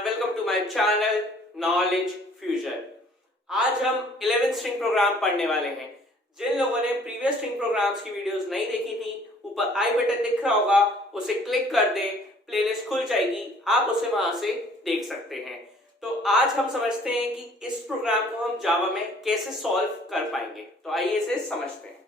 Everyone, welcome to my channel Knowledge Fusion. आज हम 11th string programme पढ़ने वाले हैं। जिन लोगों ने प्रीवियस स्ट्रिंग प्रोग्राम्स की वीडियोस नहीं देखी थी, ऊपर आई बटन दिख रहा होगा, उसे क्लिक कर दे, प्लेलिस्ट खुल जाएगी, आप उसे वहां से देख सकते हैं। तो आज हम समझते हैं कि इस प्रोग्राम को हम जावा में कैसे सॉल्व कर पाएंगे। तो आइए इसे समझते हैं।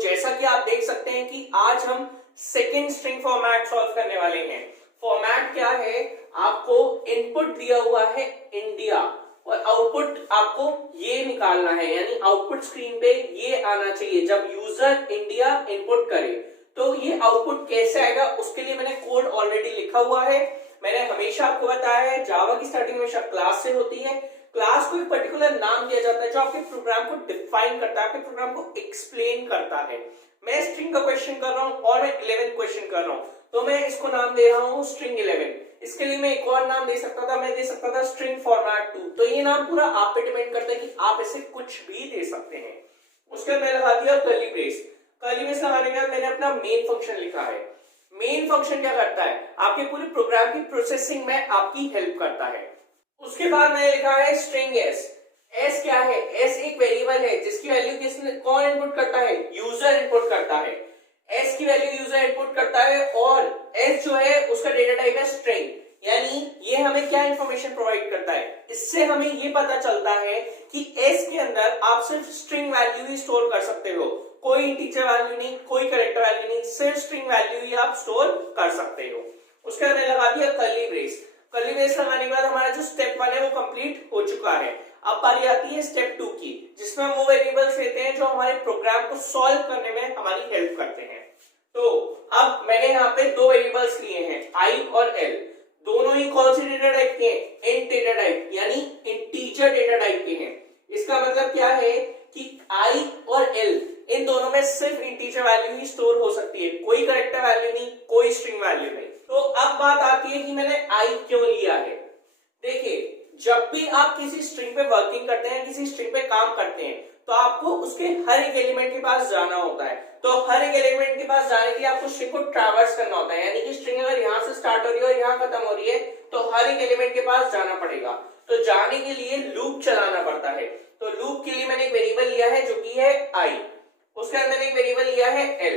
जैसा कि आप देख सकते हैं कि आज हम सेकेंड स्ट्रिंग फॉर्मेट सॉल्व करने वाले हैं। फॉर्मेट क्या है? आपको इनपुट दिया हुआ है इंडिया और आउटपुट आपको ये निकालना है, यानी आउटपुट स्क्रीन पे ये आना चाहिए जब यूजर इंडिया इनपुट करे। तो ये आउटपुट कैसे आएगा उसके लिए मैंने कोड ऑलरेडी लिखा हुआ है। मैंने हमेशा आपको बताया है जावा की स्टार्टिंग हमेशा क्लास से होती है। क्लास को एक पर्टिकुलर नाम दिया जाता है जो आपके प्रोग्राम को डिफाइन करता है, आपके प्रोग्राम को एक्सप्लेन करता है। मैं स्ट्रिंग का क्वेश्चन कर रहा हूं और मैं 11 क्वेश्चन कर रहा हूं, तो मैं इसको नाम दे रहा हूं स्ट्रिंग 11। इसके लिए मैं एक और नाम दे सकता था, मैं दे सकता था स्ट्रिंग फॉर्मेट 2। तो ये नाम पूरा आप पे डिपेंड करता है कि आप इसे कुछ भी दे सकते हैं। उसके बाद मैं लगा दिया कर्ली ब्रेस। कर्ली ब्रेस लगाने के बाद मैंने अपना मेन फंक्शन लिखा है। मेन फंक्शन क्या करता है? आपके पूरे प्रोग्राम की प्रोसेसिंग में आपकी हेल्प करता है। उसके बाद मैंने लिखा है स्ट्रिंग एस। एस क्या है? एस एक वेरिएबल है जिसकी वैल्यू किसने कौन इनपुट करता है? यूजर इनपुट करता है। एस की वैल्यू यूजर इनपुट करता है और एस जो है उसका डेटा टाइप है स्ट्रिंग, यानी ये हमें क्या इंफॉर्मेशन प्रोवाइड करता है? इससे हमें ये पता चलता है कि एस के अंदर आप सिर्फ स्ट्रिंग वैल्यू ही स्टोर कर सकते हो, कोई इंटीजर वैल्यू नहीं, कोई कैरेक्टर वैल्यू नहीं, सिर्फ स्ट्रिंग वैल्यू ही आप स्टोर कर सकते हो। उसके बाद मैंने लगा दिया कर्ली ब्रेस। कर्ली ब्रेस लगाने के बाद हमारा जो स्टेप 1 है वो कंप्लीट हो चुका है। अब बारी आती है स्टेप 2 की, जिसमें वो वेरिएबल्स लेते हैं जो हमारे प्रोग्राम को सॉल्व करने में हमारी हेल्प करते हैं। तो अब मैंने यहाँ पे दो वेरिएबल्स लिए हैं, आई और एल। दोनों ही कौन से डेटा टाइप के हैं? इंट डेटा टाइप, यानी इंटीजर डेटा टाइप के हैं। इसका मतलब क्या है कि आई और एल इन दोनों में सिर्फ इंटीजर वैल्यू ही स्टोर हो सकती है, कोई कैरेक्टर वैल्यू नहीं, कोई स्ट्रिंग वैल्यू नहीं। तो अब बात आती है कि मैंने आई क्यों लिया है। देखिए, जब भी आप किसी स्ट्रिंग पे वर्किंग करते हैं, किसी स्ट्रिंग पे काम करते हैं, तो आपको उसके हर एक एलिमेंट के पास जाना होता है। तो हर एक एलिमेंट के पास जाने के लिए आपको स्ट्रिंग को ट्रैवर्स करना होता है, यानी कि स्ट्रिंग अगर यहां से स्टार्ट हो रही है और यहां खत्म हो रही है तो हर एक एलिमेंट के पास जाना पड़ेगा। तो जाने के लिए लूप चलाना पड़ता है। तो लूप के लिए मैंने एक वेरिएबल लिया है जो कि है आई। उसके अंदर मैंने एक वेरिएबल लिया है एल।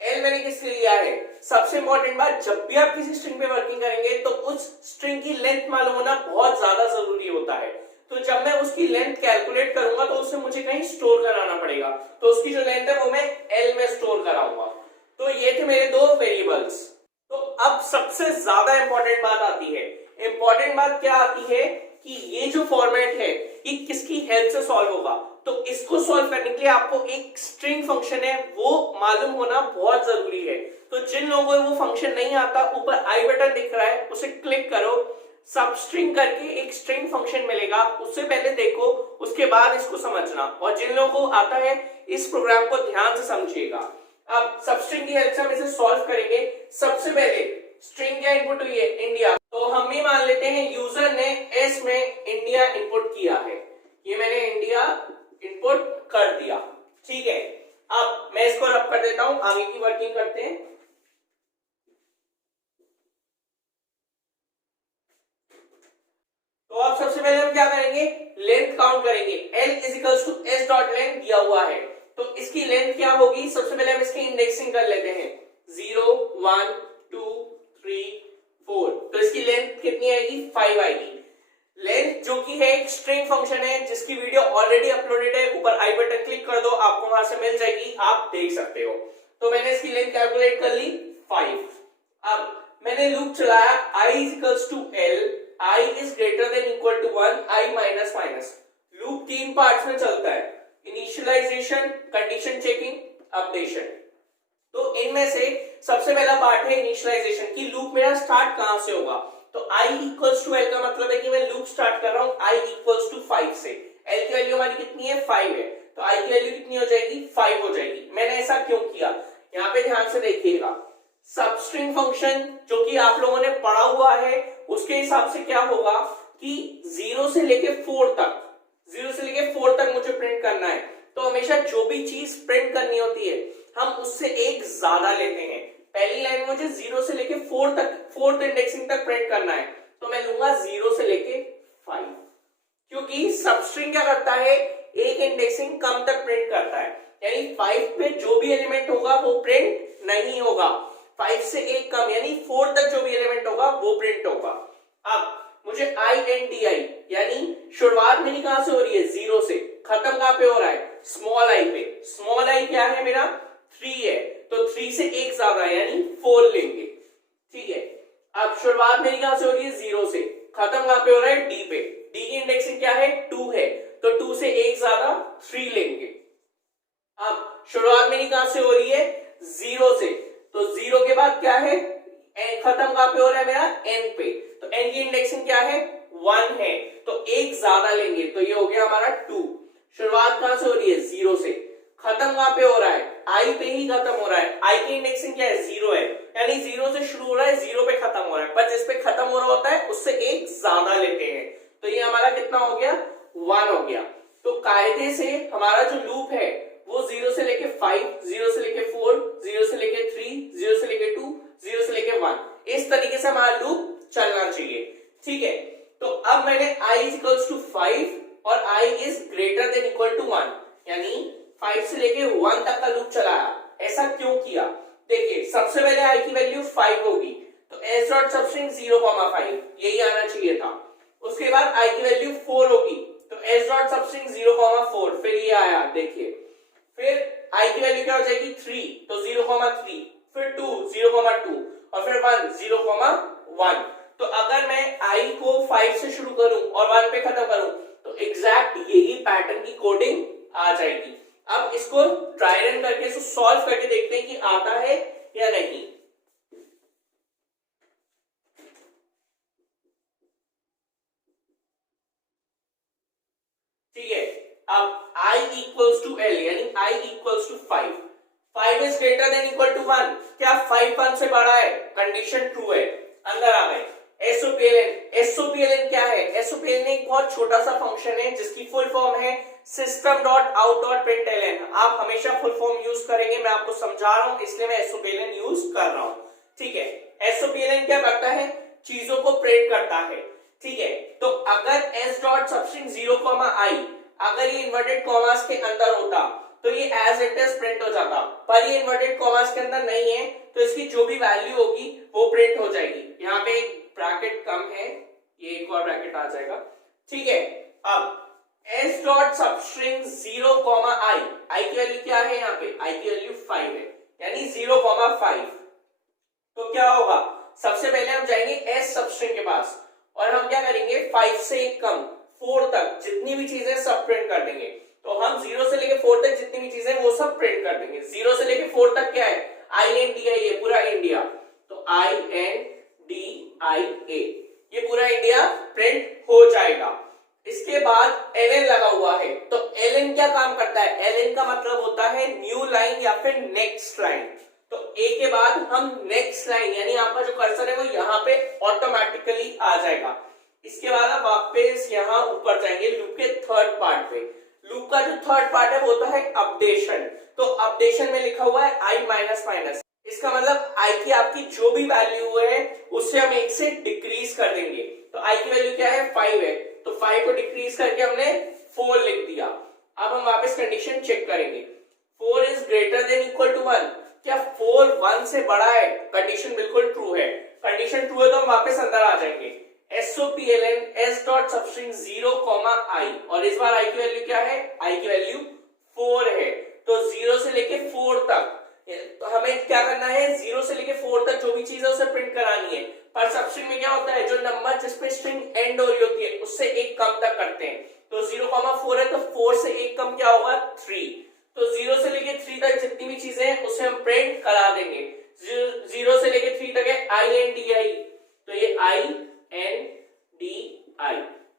एल मैंने किस लिए लिया है? सबसे इंपॉर्टेंट बात, जब भी आप किसी स्ट्रिंग पे वर्किंग करेंगे तो उस स्ट्रिंग की लेंथ मालूम होना बहुत ज्यादा जरूरी होता है। तो जब मैं उसकी लेंथ कैलकुलेट करूंगा तो उसे मुझे कहीं स्टोर कराना पड़ेगा, तो उसकी जो लेंथ है वो मैं एल में स्टोर कराऊंगा। तो ये थे मेरे दो वेरिएबल्स। तो अब सबसे ज्यादा इंपॉर्टेंट बात आती है। इंपॉर्टेंट बात क्या आती है कि ये जो फॉर्मेट है ये किसकी हेल्प से सॉल्व होगा? तो इसको सॉल्व करने के लिए आपको एक स्ट्रिंग फंक्शन है वो मालूम होना बहुत जरूरी है। तो जिन लोगों को वो फंक्शन नहीं आता, ऊपर आई बटन दिख रहा है, उसे क्लिक करो, सबस्ट्रिंग करके एक स्ट्रिंग फंक्शन मिलेगा, उससे पहले देखो, उसके बाद इसको समझना। और जिन लोगों को आता है इस प्रोग्राम को ध्यान से समझिएगा। अब सबस्ट्रिंग की हेल्प से हम इसे सॉल्व करेंगे। सबसे पहले स्ट्रिंग क्या इनपुट हुई है? इंडिया। तो हम भी मान लेते हैं यूजर ने एस में इंडिया इनपुट किया है, ये मैंने इंडिया इनपुट कर दिया, ठीक है। अब मैं इसको रब कर देता हूं, आगे की वर्किंग करते हैं। तो अब सबसे पहले हम क्या करेंगे? लेंथ काउंट करेंगे। L is equals to s dot length दिया हुआ है, तो इसकी लेंथ क्या होगी? सबसे पहले हम इसकी इंडेक्सिंग कर लेते हैं। 0 1 2 3 4। तो इसकी लेंथ कितनी आएगी? 5 आएगी। लेंथ जो कि है एक स्ट्रिंग फंक्शन है जिसकी वीडियो ऑलरेडी अपलोडेड है, ऊपर आई बटन क्लिक कर दो, आपको वहां से मिल जाएगी, आप देख सकते हो। तो मैंने इसकी लेंथ कैलकुलेट कर ली 5। अब मैंने लूप चलाया i is equals to l, i is greater than equal to 1, i minus minus. Loop 3 parts में चलता है, इनिशियलाइजेशन, कंडीशन चेकिंग, अपडेशन। तो इनमें से सबसे पहला पार्ट है इनिशियलाइजेशन की लूप मेरा स्टार्ट कहां से होगा। तो i इक्वल्स टू l का मतलब है कि मैं लूप स्टार्ट कर रहा हूं i इक्वल्स टू 5 से। l की वैल्यू हमारी कितनी है? 5 है, तो i की वैल्यू कितनी हो जाएगी? 5 हो जाएगी। मैंने ऐसा क्यों किया? यहाँ पे ध्यान से देखिएगा, सबस्ट्रिंग फंक्शन जो कि आप लोगों ने पढ़ा हुआ है उसके हिसाब से क्या होगा कि 0 से लेके 4 तक मुझे प्रिंट करना है, तो हमेशा जो भी चीज प्रिंट करनी होती है हम उससे एक ज्यादा लेते हैं। पहली लाइन में मुझे 0 से लेके 4 तक, 4th इंडेक्सिंग तक प्रिंट करना है, तो मैं लूंगा 0 से लेके 5, क्योंकि सबस्ट्रिंग क्या करता है, एक इंडेक्सिंग कम तक प्रिंट करता है, यानी 5 पे जो भी एलिमेंट होगा वो प्रिंट नहीं होगा, 5 से एक कम यानी 4 तक जो भी एलिमेंट होगा वो प्रिंट होगा। अब मुझे आई एंड डी आई, यानी शुरुआत मेरी कहां से हो रही है, 0 से, खत्म कहां पे हो रहा है, स्मॉल आई पे। स्मॉल आई क्या है मेरा, 3 है, तो 3 से एक ज्यादा यानी 4 लेंगे, ठीक है। अब शुरुआत मेरी कहां से हो रही है, 0 से, खत्म कहां पे हो रहा है, डी पे। डी की इंडेक्सिंग क्या है, 2 है, तो 2 से एक ज्यादा 3 लेंगे। अब शुरुआत मेरी कहां से हो रही है, 0 से, तो 0 के बाद क्या है, खत्म कहां पे हो रहा है मेरा, n पे, तो n की इंडेक्सिंग क्या है, 1 है, तो एक ज्यादा लेंगे, तो ये हो गया हमारा 2। शुरुआत कहां से हो रही है, 0 से, खत्म कहां पे हो रहा है, i पे ही खत्म हो रहा है, i की इंडेक्सिंग क्या है, 0 है, यानी 0 से शुरू हो रहा है, 0 पे खत्म हो रहा है, पर जिस पे खत्म हो रहा होता है उससे एक ज्यादा लेते हैं, तो ये हमारा कितना हो गया, 1 हो गया। तो कायदे से हमारा जो लूप है वो 0 से लेके 5, 0 से लेके 4, 0 से लेके 3, 0 से लेके 2, 0 से लेके 1, इस तरीके से हमारा लूप चलना चाहिए, ठीक है। तो अब मैंने i इक्वल्स टू 5 और i is greater than equal to 1, यानी 5 से लेके 1 तक का लूप चलाया। ऐसा क्यों किया, देखिए सबसे पहले i की वैल्यू 5 होगी, तो s डॉट सबस्ट्रिंग 0,5 यही आना चाहिए था। उसके बाद i की वैल्यू 4 होगी, तो s डॉट सबस्ट्रिंग 0,4, फिर ये आया, देखिए फिर i की वैल्यू क्या हो जाएगी, 3, तो 0,3, फिर 2, 0,2 और फिर 1, 0,1। तो अगर मैं i को 5 से शुरू करूं और 1 पे खत्म करूं तो एग्जैक्ट यही पैटर्न की कोडिंग आ जाएगी। अब इसको ट्राई रन करके इसको सॉल्व करके देखते हैं कि आता है या नहीं। ठीक है, अब i इक्वल्स टू l, यानी i equals to 5, 5 is greater than equal to 1, क्या 5 1 से बड़ा है, कंडीशन ट्रू है, अंदर आ गए। SOPLN क्या है, SOPLN एक बहुत छोटा सा फंक्शन है जिसकी फुल फॉर्म है system dot out dot println. आप हमेशा फुल फॉर्म यूज करेंगे, मैं आपको समझा रहा हूं इसलिए मैं SOPLN यूज कर रहा हूं, ठीक है। SOPLN क्या करता है, चीजों को प्रिंट करता है, ठीक है। तो अगर s डॉट सबस्ट्रिंग 0,i अगर ये इन्वर्टेड कॉमास के अंदर होता तो ये एज इट इज प्रिंट हो जाता, पर ये इन्वर्टेड कॉमास के अंदर नहीं है, तो इसकी जो भी वैल्यू होगी वो प्रिंट हो जाएगी। यहाँ पे एक ब्रैकेट कम है, ये एक और ब्रैकेट आ जाएगा, ठीक है। अब s dot substring 0,i, i की वैल्यू क्या है, यहाँ पे i की वैल्यू 5 है, यानी 0,5। तो क्या होगा, सबसे पहले हम जाएंगे s सबस्ट्रिंग के पास और हम क्या करेंगे, 5 से एक कम 4 तक जितनी भी चीजें सब प्रिंट कर देंगे। तो हम 0 से लेके 4 तक जितनी भी चीजें वो सब प्रिंट कर देंगे। 0 से लेके 4 तक क्या है, आई एन डी आई, ये पूरा इंडिया, तो आई एन डी आई ए, ये पूरा इंडिया प्रिंट हो जाएगा। इसके बाद एलएन लगा हुआ है, तो एलएन क्या काम करता है, एलएन का मतलब होता है न्यू लाइन या फिर नेक्स्ट लाइन। तो ए के बाद हम नेक्स्ट लाइन, यानी आपका जो कर्सर है वो यहाँ पे ऑटोमेटिकली आ जाएगा। इसके बाद आप वापस यहाँ ऊपर जाएंगे लूप के थर्ड पार्ट पे। लूप का जो थर्ड पार्ट है वो होता है अपडेशन। तो अपडेशन में लिखा हुआ है आई माइनस माइनस, इसका मतलब आई की आपकी जो भी वैल्यू है उससे हम 1 से डिक्रीज कर देंगे। तो आई की वैल्यू क्या है, 5 है, तो 5 को डिक्रीज करके हमने 4 लिख दिया। अब हम वापस कंडीशन चेक करेंगे, 4 is greater than equal to 1, क्या 4 1 से बड़ा है, कंडीशन बिल्कुल ट्रू है। कंडीशन ट्रू है तो हम वापस अंदर आ जाएंगे, SOPLN s dot substring 0,i और इस बार i की वैल्यू क्या है, i की वैल्यू 4 है। तो 0 से लेके 4 तक तो हमें क्या करना है, 0 से लेके 4 तक जो भी चीज है उसे प्रिंट करानी है। पर सबस्ट्रिंग में क्या होता है, जो नंबर जिसपे स्ट्रिंग एंड हो रही होती है उससे एक कम तक करते हैं। तो 0,4 है, तो 4 से एक कम क्या होगा, 3। तो 0 से लेके 3 तक जितनी भी चीजें हैं उसे हम प्रिंट करा देंगे। 0 से लेके 3 तक है INDI, तो ये INDI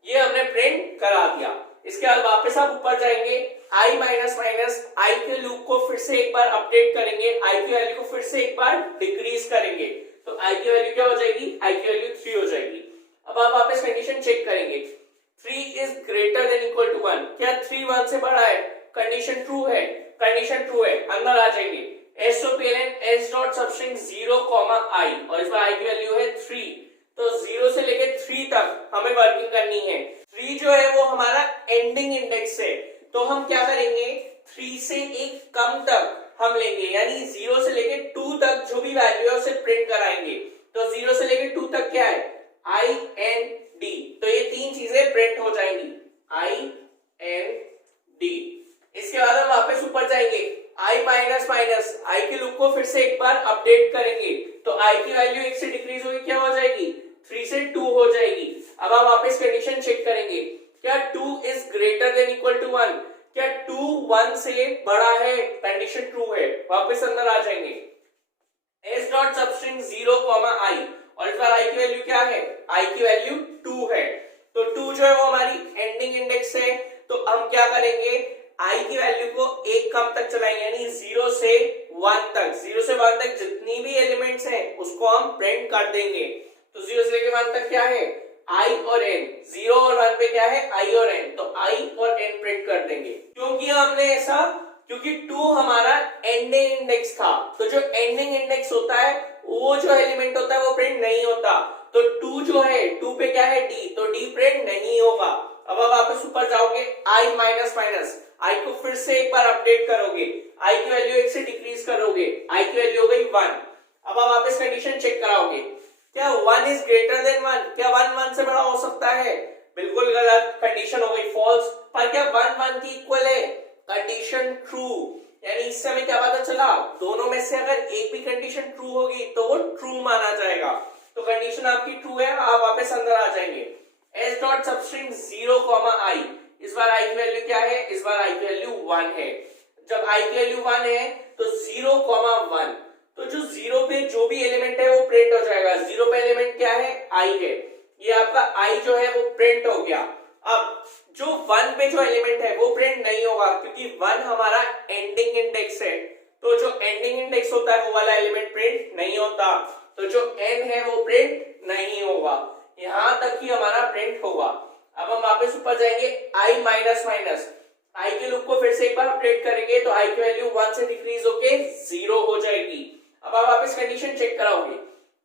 ये हमने प्रिंट करा दिया। इसके बाद वापस आप ऊपर जाएंगे, i माइनस माइनस i के लूप को फिर से एक बार अपडेट करेंगे, i की वैल्यू को फिर से एक बार डिक्रीज करेंगे, तो i की वैल्यू क्या हो जाएगी, i की वैल्यू 3 हो जाएगी। अब आप वापस कंडीशन चेक करेंगे। 3 is greater than equal to 1, क्या 3 1 से बड़ा है? कंडीशन ट्रू है, कंडीशन ट्रू है, अंदर आ जाएंगे। S o p l n s dot substring 0, i, और इसमें आई की वैल्यू है 3, तो 0 से लेके 3 तक हमें वर्किंग करनी है। 3 जो है वो हमारा एंडिंग इंडेक्स है, तो हम क्या करेंगे, 3 से एक कम तक हम लेंगे, यानी 0 से लेके 2 तक जो भी वैल्यू है उसे प्रिंट कराएंगे। तो 0 से लेके 2 तक क्या है, आई एन डी, तो ये तीन चीजें प्रिंट हो जाएंगी, आई एन डी। इसके बाद हम वापस ऊपर जाएंगे, आई माइनस माइनस, आई के लूप को फिर से एक बार अपडेट करेंगे, तो आई की वैल्यू 1 से डिक्रीज होगी, क्या हो जाएगी, 3 से 2 हो जाएगी। अब हम वापस कंडीशन चेक करेंगे, क्या 2 is greater than equal to 1, क्या 2 1 से बड़ा है, कंडीशन ट्रू है, वापस अंदर आ जाएंगे। एस डॉट सबस्ट्रिंग 0, आई, और इस बार आई की वैल्यू क्या है, आई की वैल्यू 2 है, तो 2 जो है वो हमारी एंडिंग इंडेक्स है। तो हम क्या करेंगे, आई की वैल्यू को एक कम तक चलाएंगे, यानी 0 से 1 तक, 0 से 1 तक जितनी भी एलिमेंट्स हैं उसको हम प्रिंट कर देंगे। तो 0 से लेकर 1 तक क्या है, आई और एन, 0 और 1 पे क्या है, आई और एन, तो आई और एन प्रिंट कर देंगे। क्योंकि हमने ऐसा, क्योंकि 2 हमारा एंडिंग इंडेक्स था, तो जो एंडिंग इंडेक्स होता है वो जो एलिमेंट होता है वो प्रिंट नहीं होता, तो 2 जो है, 2 पे क्या है, डी, तो डी प्रिंट नहीं होगा। अब आप वापस ऊपर जाओगे, आई माइनस माइनस, आई को फिर से एक बार अपडेट करोगे, आई की वैल्यू 1 से डिक्रीज करोगे, आई की वैल्यू हो गई 1। अब आप वापस कंडीशन चेक कराओगे, क्या 1 इज ग्रेटर देन 1, क्या 1 1 से बड़ा हो सकता है, बिल्कुल गलत, कंडीशन हो गई फॉल्स। पर क्या 1 1 की इक्वल है, कंडीशन ट्रू, यानी इससे हमें क्या पता चला, दोनों में से अगर एक भी कंडीशन ट्रू होगी तो वो ट्रू माना जाएगा। तो कंडीशन आपकी ट्रू है, आप वापस अंदर आ जाएंगे। एस डॉट सबस्ट्रिंग 0, आई, इस बार आई की वैल्यू क्या है, इस बार आई की वैल्यू 1 है। जब आई की वैल्यू 1 है तो 0, 1, तो जो 0 पे जो भी एलिमेंट है वो प्रिंट हो जाएगा। 0 पे एलिमेंट क्या है, आई है, ये आपका आई जो है वो प्रिंट हो गया। अब जो 1 पे जो एलिमेंट है वो प्रिंट नहीं होगा, क्योंकि 1 हमारा एंडिंग इंडेक्स है, तो जो एंडिंग इंडेक्स होता है वो वाला एलिमेंट प्रिंट नहीं होता, तो जो n है वो प्रिंट नहीं होगा, यहां तक ही हमारा प्रिंट होगा। अब हम वापस ऊपर जाएंगे, आई माइनस माइनस, आई के लूप को फिर से एक बार अपडेट करेंगे, तो आई की वैल्यू 1 से डिक्रीज होके 0 हो जाएगी। अब आप वापस कंडीशन चेक कराओगे,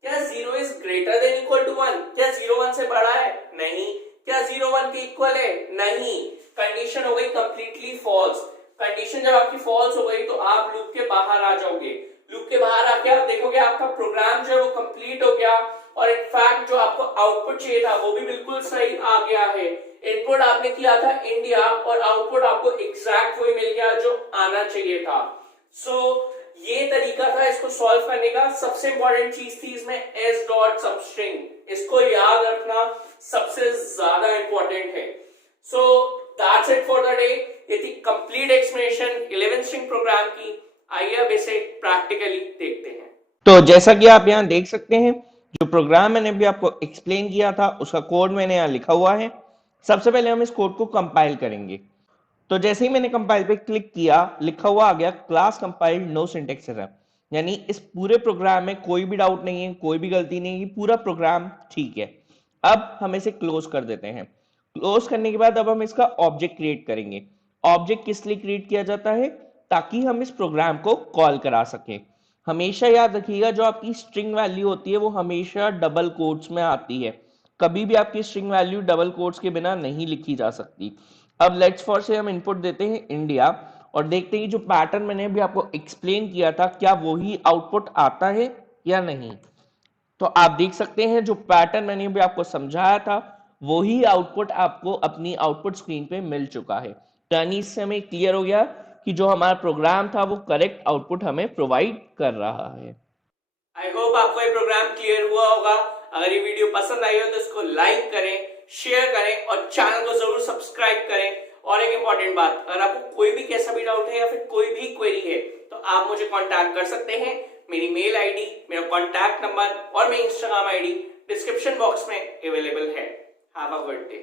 क्या 0 is greater than equal to 1, क्या 0 1 से बड़ा है, नहीं, क्या 0 1 के इक्वल है, नहीं, कंडीशन हो गई कंप्लीटली फॉल्स। कंडीशन जब आपकी फॉल्स हो गई तो आप लूप के बाहर आ जाओगे, लूप के बाहर आके आप देखोगे आपका प्रोग्राम जो है वो कंप्लीट हो गया, और इनफैक्ट जो आपको आउटपुट चाहिए था वो भी बिल्कुल सही आ गया है। इनपुट आपने किया था इंडिया और आउटपुट आपको एग्जैक्ट वही मिल गया जो आना चाहिए था। सो ये तरीका था इसको सॉल्व करने का। सबसे इंपॉर्टेंट चीज थी इसमें एस डॉट सबस्ट्रिंग, इसको याद रखना सबसे ज्यादा इंपॉर्टेंट है। So that's it for the day. ये थी कंप्लीट एक्सप्लेनेशन 11 स्ट्रिंग प्रोग्राम की। आइए अब इसे प्रैक्टिकली देखते हैं। तो जैसा कि आप यहाँ देख सकते हैं, जो प्रोग्राम मैंने अभी आपको एक्सप्लेन किया था उसका कोड मैंने यहाँ लिखा हुआ है। सबसे पहले हम इस कोड को कंपाइल करेंगे। तो जैसे ही मैंने कंपाइल पे क्लिक किया, लिखा हुआ आ गया class compiled no syntax error, यानी इस पूरे प्रोग्राम में कोई भी डाउट नहीं है, कोई भी गलती नहीं है, पूरा प्रोग्राम ठीक है। अब हम इसे क्लोज कर देते हैं। क्लोज करने के बाद अब हम इसका ऑब्जेक्ट क्रिएट करेंगे। ऑब्जेक्ट किस लिए क्रिएट किया जाता है, ताकि हम इस प्रोग्राम को कॉल करा सकें। हमेशा याद रखिएगा, जो आपकी स्ट्रिंग वैल्यू होती है वो हमेशा डबल कोट्स में आती है। कभी भी आपकी स्ट्रिंग वैल्यू डबल कोट्स के बिना नहीं लिखी जा सकती। अब लेट्स फॉर से हम इनपुट देते हैं इंडिया, और देखते हैं जो पैटर्न मैंने अभी आपको एक्सप्लेन किया था क्या वही आउटपुट आता है या नहीं। तो आप देख सकते हैं जो पैटर्न मैंने अभी आपको समझाया था वही आउटपुट आपको अपनी आउटपुट स्क्रीन पे मिल चुका है। तो यानी इससे हमें क्लियर हो गया कि जो हमारा प्रोग्राम था वो करेक्ट आउटपुट हमें प्रोवाइड कर रहा है। आई होप आपको ये प्रोग्राम क्लियर हुआ होगा। अगर ये वीडियो पसंद आई हो तो इसको लाइक करें, शेयर करें और चैनल को जरूर सब्सक्राइब करें। और एक इंपॉर्टेंट बात, अगर आपको कोई भी कैसा भी डाउट है या फिर कोई भी क्वेरी है तो आप मुझे कांटेक्ट कर सकते हैं। मेरी मेल आईडी, मेरा कांटेक्ट नंबर और मेरी इंस्टाग्राम आईडी डिस्क्रिप्शन बॉक्स में अवेलेबल है। Have a good day.